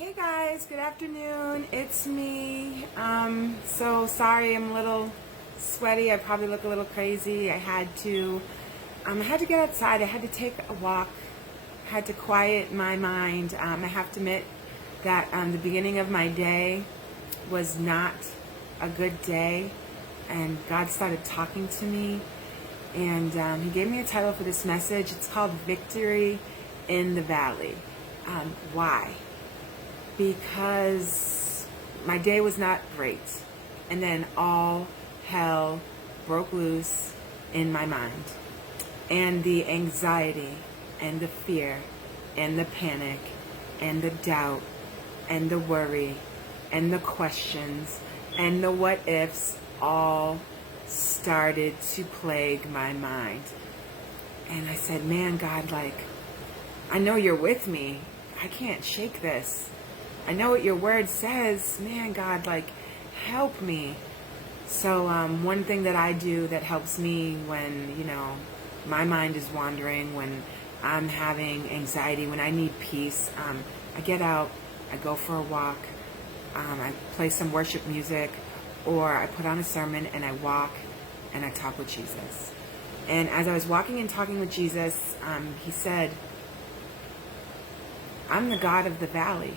Hey guys, good afternoon. It's me. So sorry I'm a little sweaty. I probably look a little crazy. I had to get outside. I had to take a walk. I had to quiet my mind. I have to admit that the beginning of my day was not a good day, and God started talking to me, and He gave me a title for this message. It's called Victory in the Valley. Why? Because my day was not great, and then all hell broke loose in my mind, and the anxiety and the fear and the panic and the doubt and the worry and the questions and the what ifs all started to plague my mind. And I said, man, God, I know you're with me. I can't shake this. I know what your word says. Man, God, help me. So one thing that I do that helps me when, my mind is wandering, when I'm having anxiety, when I need peace, I get out, I go for a walk, I play some worship music, or I put on a sermon and I walk and I talk with Jesus. And as I was walking and talking with Jesus, He said, I'm the God of the valley.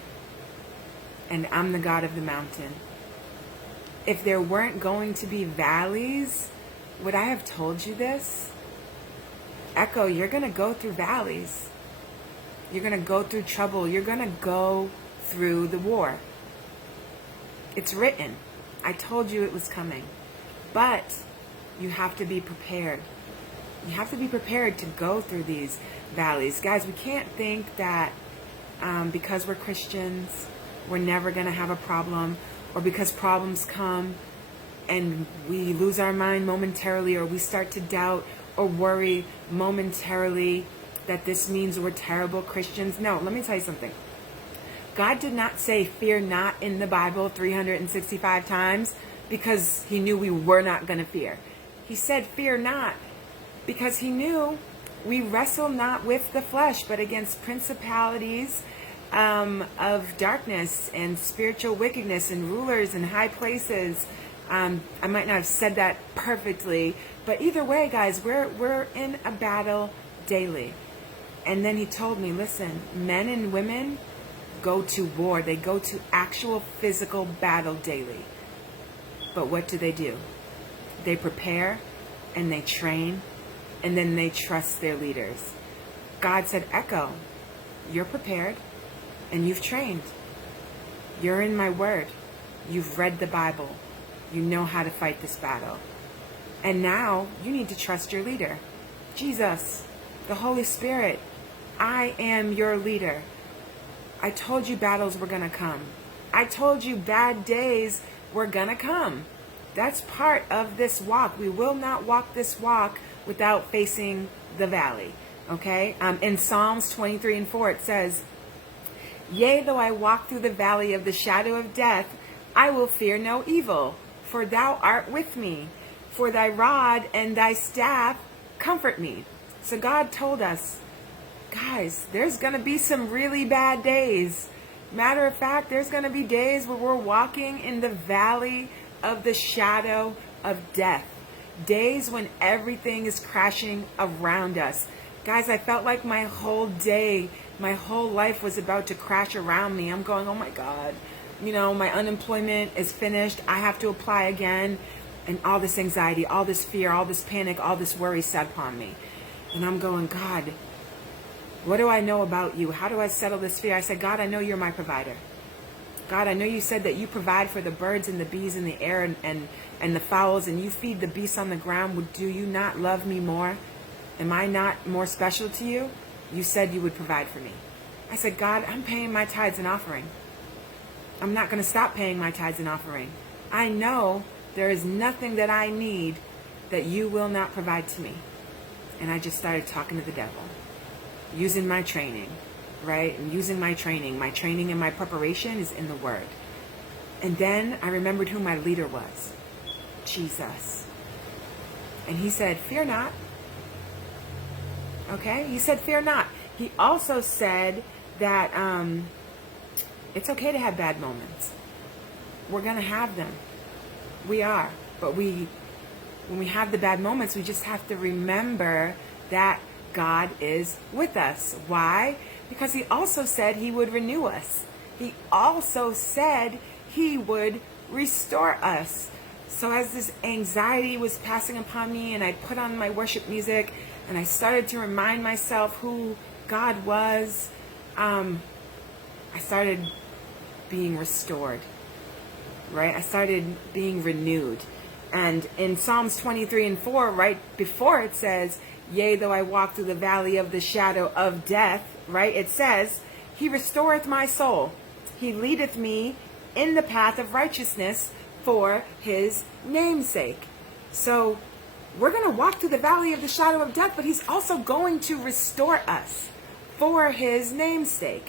And I'm the God of the mountain. If there weren't going to be valleys, would I have told you this? Echo, you're going to go through valleys. You're going to go through trouble. You're going to go through the war. It's written. I told you it was coming. But you have to be prepared. You have to be prepared to go through these valleys. Guys, we can't think that because we're Christians, we're never going to have a problem, or because problems come and we lose our mind momentarily, or we start to doubt or worry momentarily, that this means we're terrible Christians. No, let me tell you something. God did not say fear not in the Bible 365 times because He knew we were not going to fear. He said fear not because He knew we wrestle not with the flesh, but against principalities of darkness and spiritual wickedness and rulers in high places. I might not have said that perfectly, but either way, guys, we're in a battle daily. And then He told me, listen, men and women go to war. They go to actual physical battle daily. But what do? They prepare and they train, and then they trust their leaders. God said, Echo, you're prepared. And you've trained. You're in my word. You've read the Bible. You know how to fight this battle. And now you need to trust your leader. Jesus, the Holy Spirit, I am your leader. I told you battles were going to come. I told you bad days were going to come. That's part of this walk. We will not walk this walk without facing the valley. Okay? In Psalms 23:4, it says, Yea, though I walk through the valley of the shadow of death, I will fear no evil, for thou art with me. For thy rod and thy staff comfort me. So God told us, guys, there's going to be some really bad days. Matter of fact, there's going to be days where we're walking in the valley of the shadow of death. Days when everything is crashing around us. Guys, I felt like my whole day, my whole life was about to crash around me. I'm going, oh my God, my unemployment is finished. I have to apply again. And all this anxiety, all this fear, all this panic, all this worry set upon me. And I'm going, God, what do I know about you? How do I settle this fear? I said, God, I know you're my provider. God, I know you said that you provide for the birds and the bees in the air and the fowls, and you feed the beasts on the ground. Do you not love me more? Am I not more special to you? You said you would provide for me. I said, God, I'm paying my tithes and offering. I'm not going to stop paying my tithes and offering. I know there is nothing that I need that you will not provide to me. And I just started talking to the devil, using my training, right? And using my training and my preparation is in the Word. And then I remembered who my leader was, Jesus. And He said, fear not. Okay? He said, fear not. He also said that It's okay to have bad moments. We're going to have them. We are. But when we have the bad moments, we just have to remember that God is with us. Why? Because he also said he would renew us. He also said he would restore us. So as this anxiety was passing upon me and I put on my worship music and I started to remind myself who God was, I started being restored, right? I started being renewed. And in Psalms 23:4, right before it says, yea, though I walk through the valley of the shadow of death, right? It says, he restoreth my soul. He leadeth me in the path of righteousness for his name's sake. So we're going to walk through the valley of the shadow of death, but he's also going to restore us for his name's sake.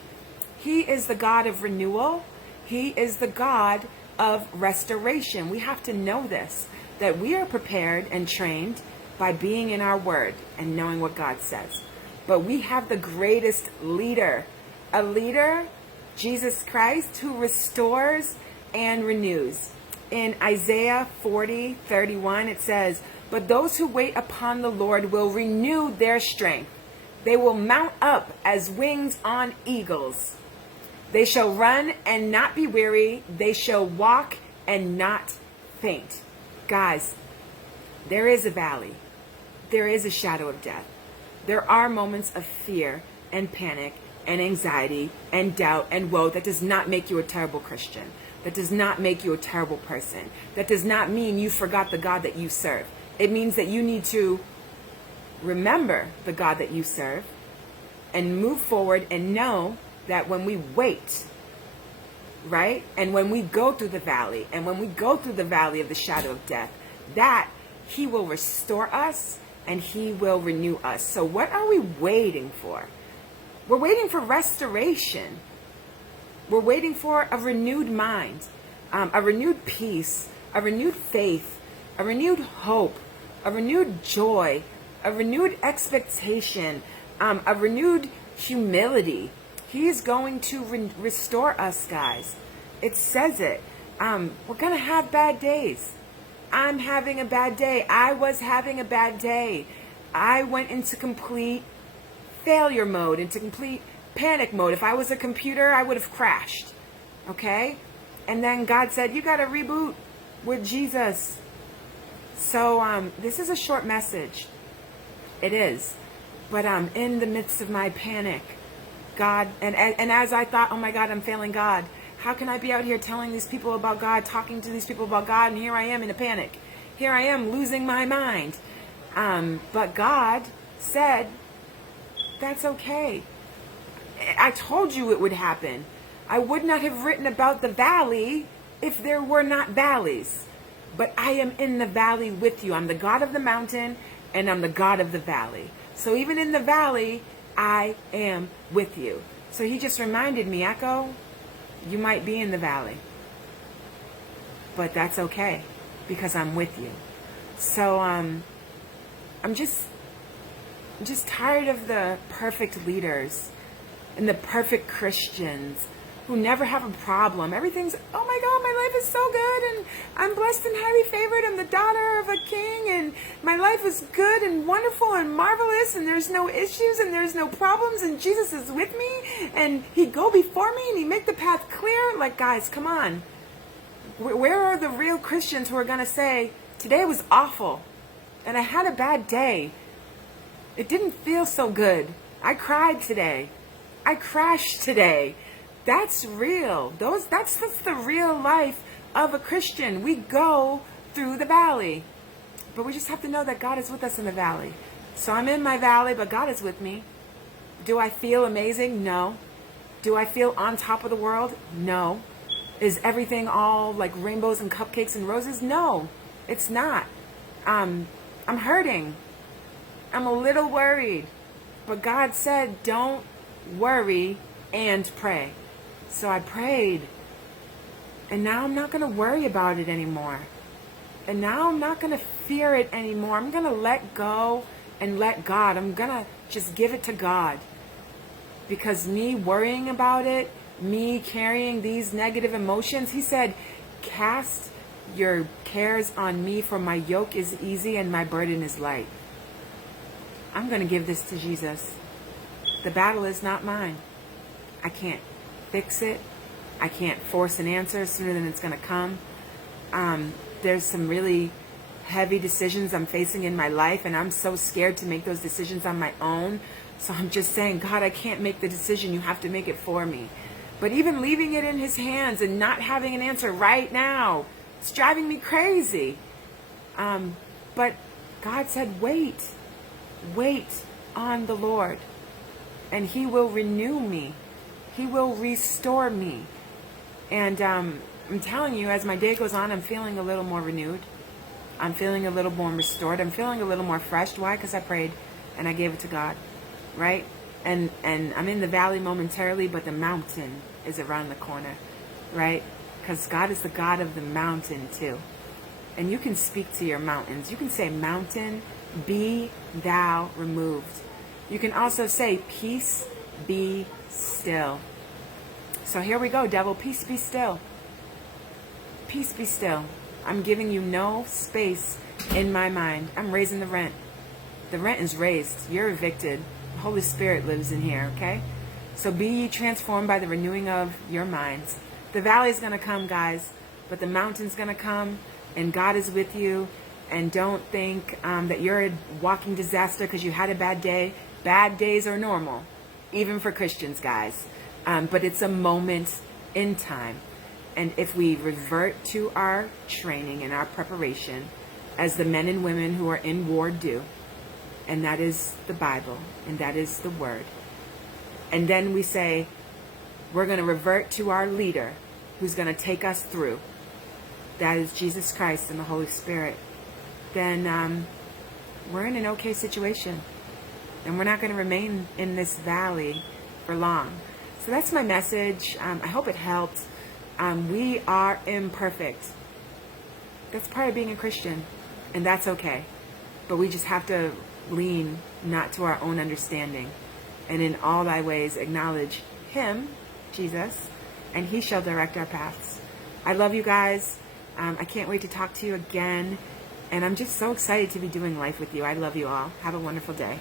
He is the God of renewal. He is the God of restoration. We have to know this, that we are prepared and trained by being in our word and knowing what God says. But we have the greatest leader, a leader, Jesus Christ, who restores and renews. In Isaiah 40:31, it says, but those who wait upon the Lord will renew their strength. They will mount up as wings on eagles. They shall run and not be weary. They shall walk and not faint. Guys, there is a valley. There is a shadow of death. There are moments of fear and panic and anxiety and doubt and woe. That does not make you a terrible Christian. That does not make you a terrible person. That does not mean you forgot the God that you serve. It means that you need to remember the God that you serve and move forward and know that when we wait, right? And when we go through the valley, and when we go through the valley of the shadow of death, that he will restore us and he will renew us. So what are we waiting for? We're waiting for restoration. We're waiting for a renewed mind, a renewed peace, a renewed faith, a renewed hope, a renewed joy, a renewed expectation, a renewed humility. He is going to restore us, guys. It says it. We're going to have bad days. I'm having a bad day. I was having a bad day. I went into complete failure mode, into complete panic mode. If I was a computer, I would have crashed. Okay? And then God said, you got to reboot with Jesus. So this is a short message. It is. But in the midst of my panic, God, and as I thought, oh my God, I'm failing God. How can I be out here telling these people about God, talking to these people about God, and here I am in a panic. Here I am losing my mind. But God said, that's okay. I told you it would happen. I would not have written about the valley if there were not valleys. But I am in the valley with you. I'm the God of the mountain, and I'm the God of the valley. So even in the valley, I am with you. So he just reminded me, Echo, you might be in the valley, but that's okay because I'm with you. So I'm just tired of the perfect leaders and the perfect Christians who never have a problem. Everything's, oh my God, my life is so good, and I'm blessed and highly favored. I'm the daughter of a king, and my life is good and wonderful and marvelous, and there's no issues and there's no problems, and Jesus is with me, and he'd go before me and he'd make the path clear. Like, guys, come on. Where are the real Christians who are going to say, today was awful, and I had a bad day. It didn't feel so good. I cried today. I crashed today. That's real. That's the real life of a Christian. We go through the valley. But we just have to know that God is with us in the valley. So I'm in my valley, but God is with me. Do I feel amazing? No. Do I feel on top of the world? No. Is everything all like rainbows and cupcakes and roses? No, it's not. I'm hurting. I'm a little worried. But God said, don't worry and pray. So I prayed, and now I'm not going to worry about it anymore. And now I'm not going to fear it anymore. I'm going to let go and let God. I'm going to just give it to God. Because me worrying about it me carrying these negative emotions. He said, cast your cares on me, for my yoke is easy and my burden is light. I'm going to give this to Jesus. The battle is not mine. I can't fix it. I can't force an answer sooner than it's going to come. There's some really heavy decisions I'm facing in my life, and I'm so scared to make those decisions on my own. So I'm just saying, God, I can't make the decision. You have to make it for me. But even leaving it in his hands and not having an answer right now, it's driving me crazy. But God said, wait on the Lord, and he will renew me. He will restore me. And I'm telling you, as my day goes on, I'm feeling a little more renewed. I'm feeling a little more restored. I'm feeling a little more fresh. Why? Because I prayed and I gave it to God, right? And I'm in the valley momentarily, but the mountain is around the corner, right? Because God is the God of the mountain too. And you can speak to your mountains. You can say, mountain, be thou removed. You can also say, peace, be still. So here we go, devil. Peace, be still. Peace, be still. I'm giving you no space in my mind. I'm raising the rent. The rent is raised. You're evicted. The Holy Spirit lives in here, okay? So be ye transformed by the renewing of your minds. The valley is going to come, guys, but the mountain's going to come, and God is with you. And don't think that you're a walking disaster because you had a bad day. Bad days are normal, even for Christians, guys. But it's a moment in time. And if we revert to our training and our preparation, as the men and women who are in war do, and that is the Bible, and that is the Word, and then we say, we're going to revert to our leader who's going to take us through, that is Jesus Christ and the Holy Spirit, then we're in an okay situation. And we're not going to remain in this valley for long. So that's my message. I hope it helped. We are imperfect. That's part of being a Christian. And that's okay. But we just have to lean not to our own understanding. And in all thy ways acknowledge him, Jesus, and he shall direct our paths. I love you guys. I can't wait to talk to you again. And I'm just so excited to be doing life with you. I love you all. Have a wonderful day.